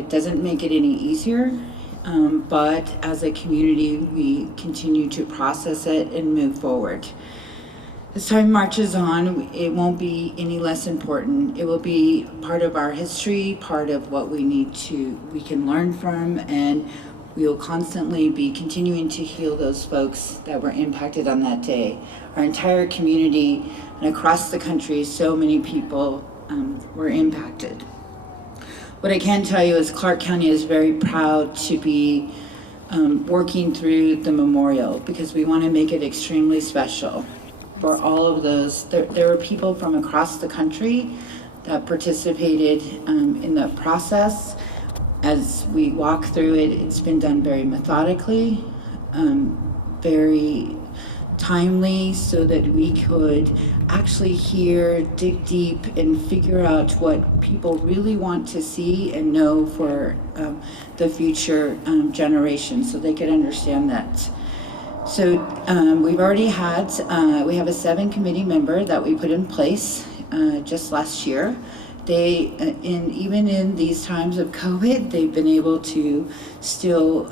it doesn't make it any easier, but as a community, we continue to process it and move forward. As time marches on, it won't be any less important. It will be part of our history, part of what we can learn from, and we will constantly be continuing to heal those folks that were impacted on that day. Our entire community and across the country, so many people were impacted. What I can tell you is Clark County is very proud to be working through the memorial, because we want to make it extremely special for all of those. There were people from across the country that participated in the process. As we walk through it, it's been done very methodically, very timely, so that we could actually hear, dig deep, and figure out what people really want to see and know for the future generations, so they could understand that. So we've already had, we have a 7 committee member that we put in place just last year. They, even in these times of COVID, they've been able to still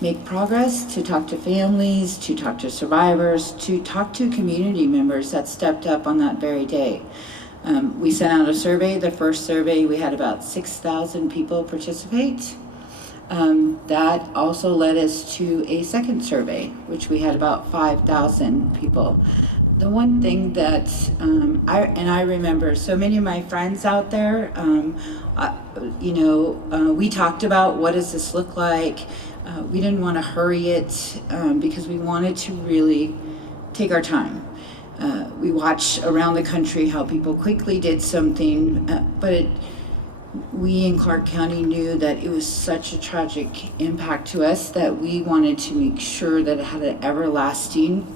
make progress, to talk to families, to talk to survivors, to talk to community members that stepped up on that very day. We sent out a survey. The first survey, we had about 6,000 people participate. That also led us to a second survey, which we had about 5,000 people. The one thing that I remember, so many of my friends out there, we talked about what does this look like. We didn't want to hurry it because we wanted to really take our time. We watched around the country how people quickly did something, but we in Clark County knew that it was such a tragic impact to us that we wanted to make sure that it had an everlasting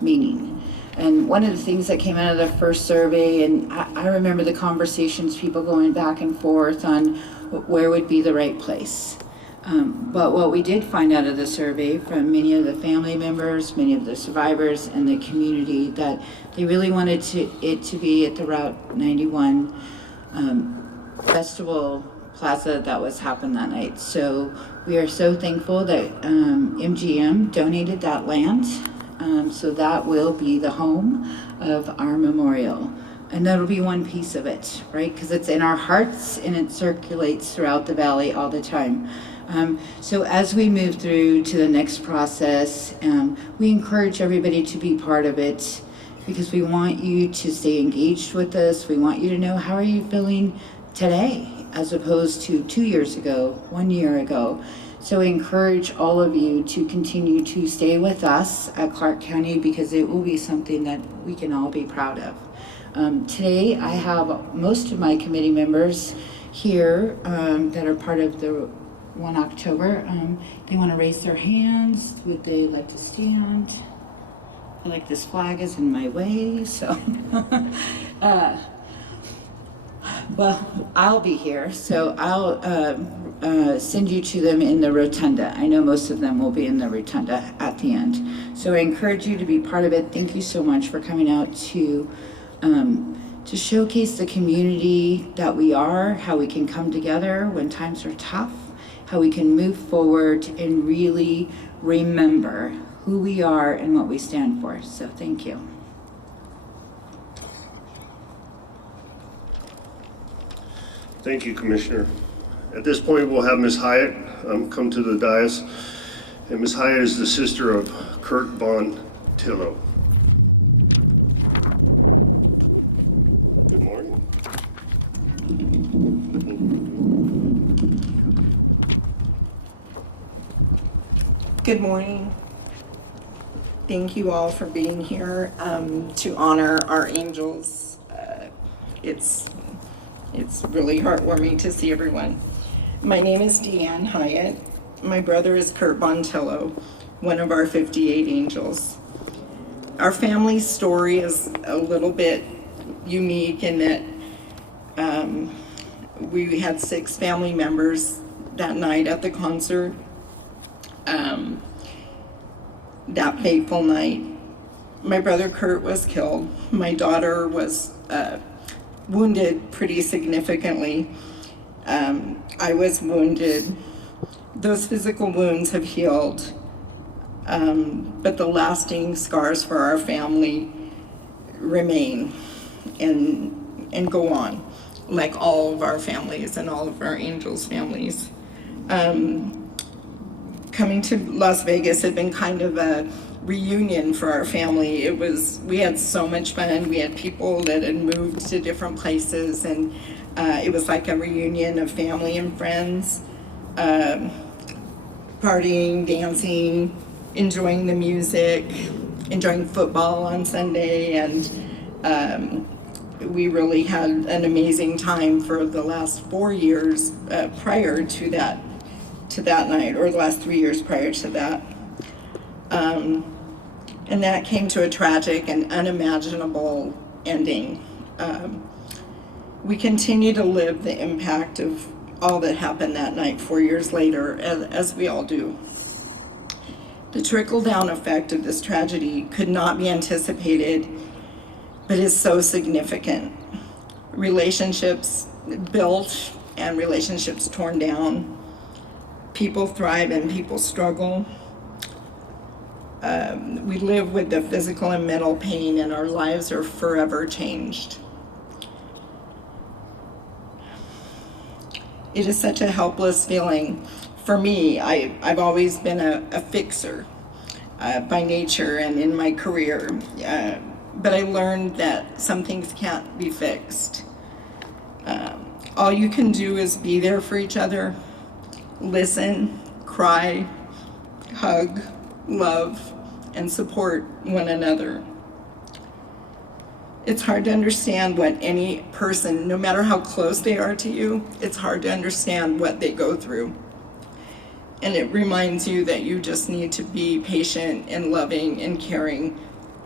meaning. And one of the things that came out of the first survey, and I remember the conversations, people going back and forth on where would be the right place. But what we did find out of the survey from many of the family members, many of the survivors, and the community, that they really wanted it to be at the Route 91 Festival Plaza that was happening that night. So we are so thankful that MGM donated that land. So that will be the home of our memorial. And that'll be one piece of it, right? Because it's in our hearts and it circulates throughout the valley all the time. So as we move through to the next process, we encourage everybody to be part of it, because we want you to stay engaged with us. We want you to know, how are you feeling today, as opposed to 2 years ago, 1 year ago. So I encourage all of you to continue to stay with us at Clark County, because it will be something that we can all be proud of. Today I have most of my committee members here that are part of the 1 October. They want to raise their hands. Would they like to stand? I feel like this flag is in my way, so. Well, I'll be here, so I'll send you to them in the rotunda. I know most of them will be in the rotunda at the end. So I encourage you to be part of it. Thank you so much for coming out to showcase the community that we are, how we can come together when times are tough, how we can move forward and really remember who we are and what we stand for. So thank you. Thank you, Commissioner. At this point, we'll have Ms. Hyatt come to the dais. And Ms. Hyatt is the sister of Kurt Von Tillo. Good morning. Good morning. Thank you all for being here to honor our angels. It's really heartwarming to see everyone. My name is Deanne Hyatt. My brother is Kurt Von Tillo, one of our 58 angels. Our family story is a little bit unique in that we had 6 family members that night at the concert. That fateful night, my brother Kurt was killed. My daughter was wounded pretty significantly. I was wounded. Those physical wounds have healed, but the lasting scars for our family remain and go on, like all of our families and all of our Angels families. Coming to Las Vegas had been kind of a reunion for our family. We had so much fun. We had people that had moved to different places, and it was like a reunion of family and friends, partying, dancing, enjoying the music, enjoying football on Sunday, and we really had an amazing time for the last 4 years prior to that night, or the last 3 years prior to that. And that came to a tragic and unimaginable ending. We continue to live the impact of all that happened that night 4 years later, as we all do. The trickle-down effect of this tragedy could not be anticipated, but is so significant. Relationships built and relationships torn down. People thrive and people struggle. We live with the physical and mental pain, and our lives are forever changed. It is such a helpless feeling. For me, I've always been a fixer by nature and in my career, but I learned that some things can't be fixed. All you can do is be there for each other, listen, cry, hug, love, and support one another. It's hard to understand what any person, no matter how close they are to you, it's hard to understand what they go through. And it reminds you that you just need to be patient and loving and caring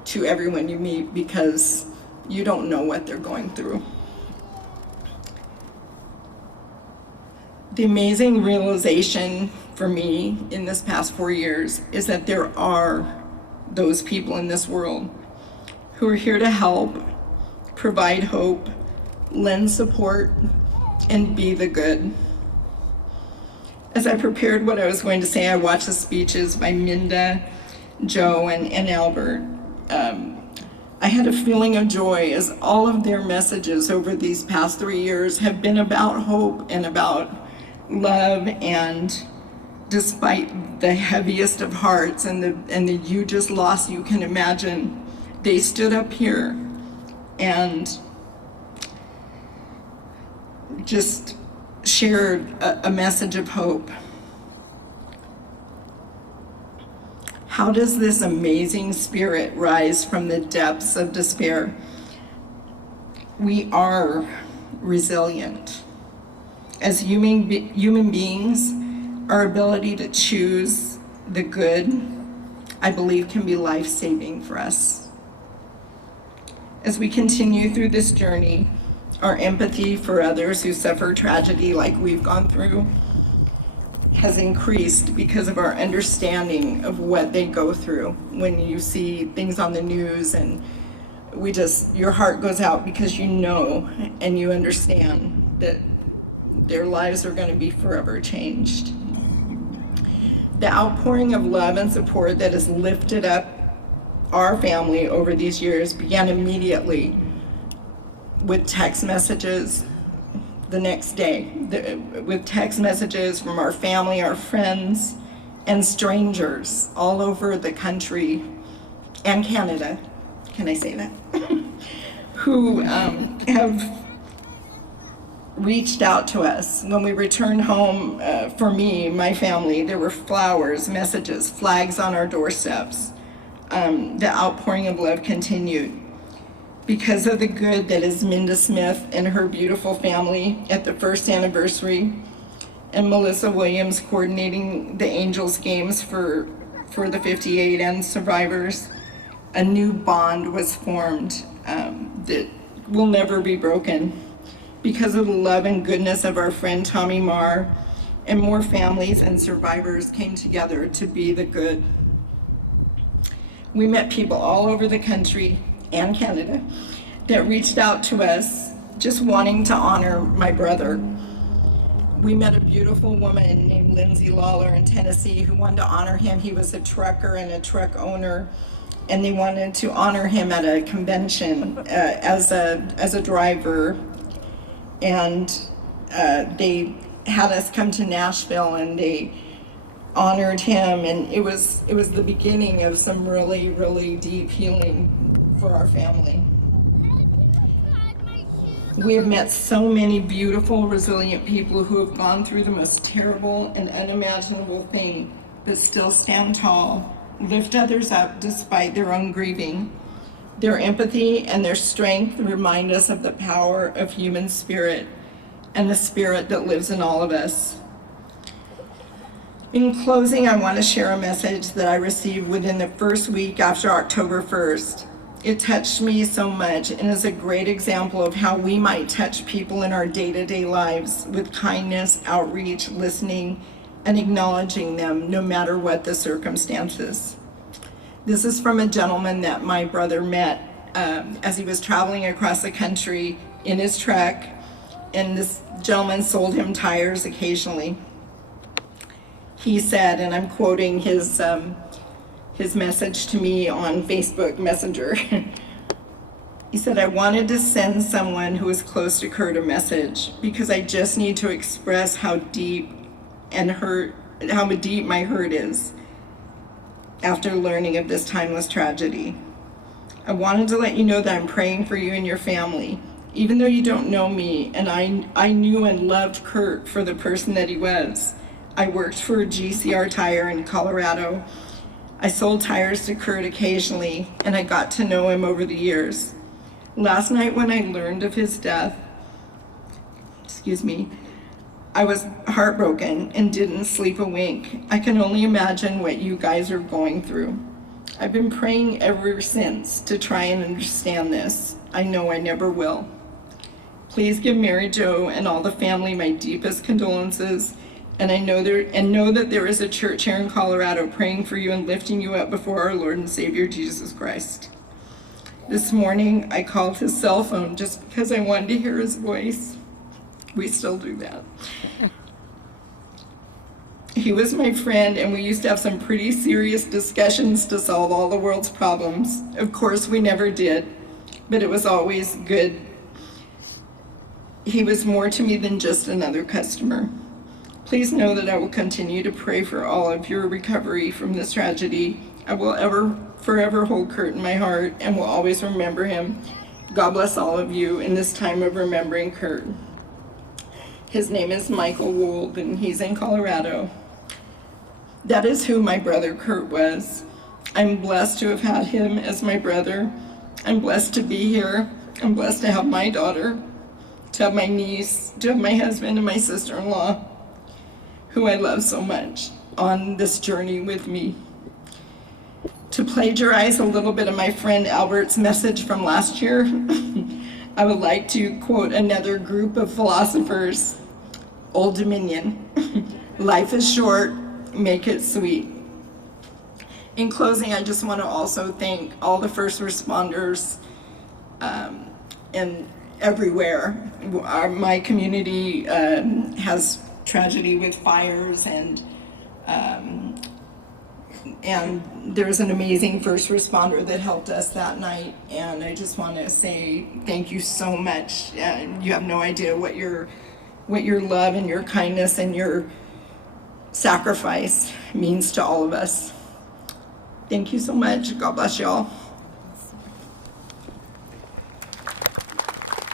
to everyone you meet, because you don't know what they're going through. The amazing realization for me in this past 4 years is that there are those people in this world who are here to help, provide hope, lend support, and be the good. As I prepared what I was going to say, I watched the speeches by Minda, Joe, and Albert. I had a feeling of joy, as all of their messages over these past 3 years have been about hope and about love, and despite the heaviest of hearts and the hugest loss you can imagine, they stood up here and just shared a message of hope. How does this amazing spirit rise from the depths of despair? We are resilient. As human beings, our ability to choose the good, I believe, can be life-saving for us. As we continue through this journey, our empathy for others who suffer tragedy like we've gone through has increased because of our understanding of what they go through. When you see things on the news, and your heart goes out because you know and you understand that their lives are going to be forever changed. The outpouring of love and support that has lifted up our family over these years began immediately with text messages the next day, with text messages from our family, our friends, and strangers all over the country and Canada, can I say that? Who have reached out to us. When we returned home, for me, my family, there were flowers, messages, flags on our doorsteps. The outpouring of love continued. Because of the good that is Minda Smith and her beautiful family at the first anniversary, and Melissa Williams coordinating the Angels games for the 58 and survivors, a new bond was formed that will never be broken. Because of the love and goodness of our friend Tommy Marr, and more families and survivors came together to be the good. We met people all over the country and Canada that reached out to us just wanting to honor my brother. we met a beautiful woman named Lindsay Lawler in Tennessee who wanted to honor him. He was a trucker and a truck owner, and they wanted to honor him at a convention as a driver. And they had us come to Nashville, and they honored him, and it was the beginning of some really, really deep healing for our family. We have met so many beautiful, resilient people who have gone through the most terrible and unimaginable thing, but still stand tall, lift others up despite their own grieving. Their empathy and their strength remind us of the power of human spirit and the spirit that lives in all of us. In closing, I want to share a message that I received within the first week after October 1st. It touched me so much and is a great example of how we might touch people in our day-to-day lives with kindness, outreach, listening, and acknowledging them no matter what the circumstances. This is from a gentleman that my brother met as he was traveling across the country in his truck, and this gentleman sold him tires occasionally. He said, and I'm quoting his message to me on Facebook Messenger. He said, "I wanted to send someone who was close to Kurt a message because I just need to express how deep my hurt is after learning of this timeless tragedy. I wanted to let you know that I'm praying for you and your family. Even though you don't know me, and I knew and loved Kurt for the person that he was. I worked for GCR Tire in Colorado. I sold tires to Kurt occasionally, and I got to know him over the years. Last night when I learned of his death, I was heartbroken and didn't sleep a wink. I can only imagine what you guys are going through. I've been praying ever since to try and understand this. I know I never will. Please give Mary Jo and all the family my deepest condolences, and know that there is a church here in Colorado praying for you and lifting you up before our Lord and Savior Jesus Christ." This morning I called his cell phone just because I wanted to hear his voice. We still do that. He was my friend, and we used to have some pretty serious discussions to solve all the world's problems. Of course, we never did, but it was always good. He was more to me than just another customer. Please know that I will continue to pray for all of your recovery from this tragedy. I will forever hold Kurt in my heart and will always remember him. God bless all of you in this time of remembering Kurt. His name is Michael Wold, and he's in Colorado. That is who my brother Kurt was. I'm blessed to have had him as my brother. I'm blessed to be here. I'm blessed to have my daughter, to have my niece, to have my husband and my sister-in-law, who I love so much, on this journey with me. To plagiarize a little bit of my friend Albert's message from last year, I would like to quote another group of philosophers, Old Dominion. Life is short, make it sweet. In closing, I just want to also thank all the first responders and everywhere. My community has tragedy with fires, and there's an amazing first responder that helped us that night, and I just want to say thank you so much. You have no idea what your love and your kindness and your sacrifice means to all of us. Thank you so much. God bless y'all.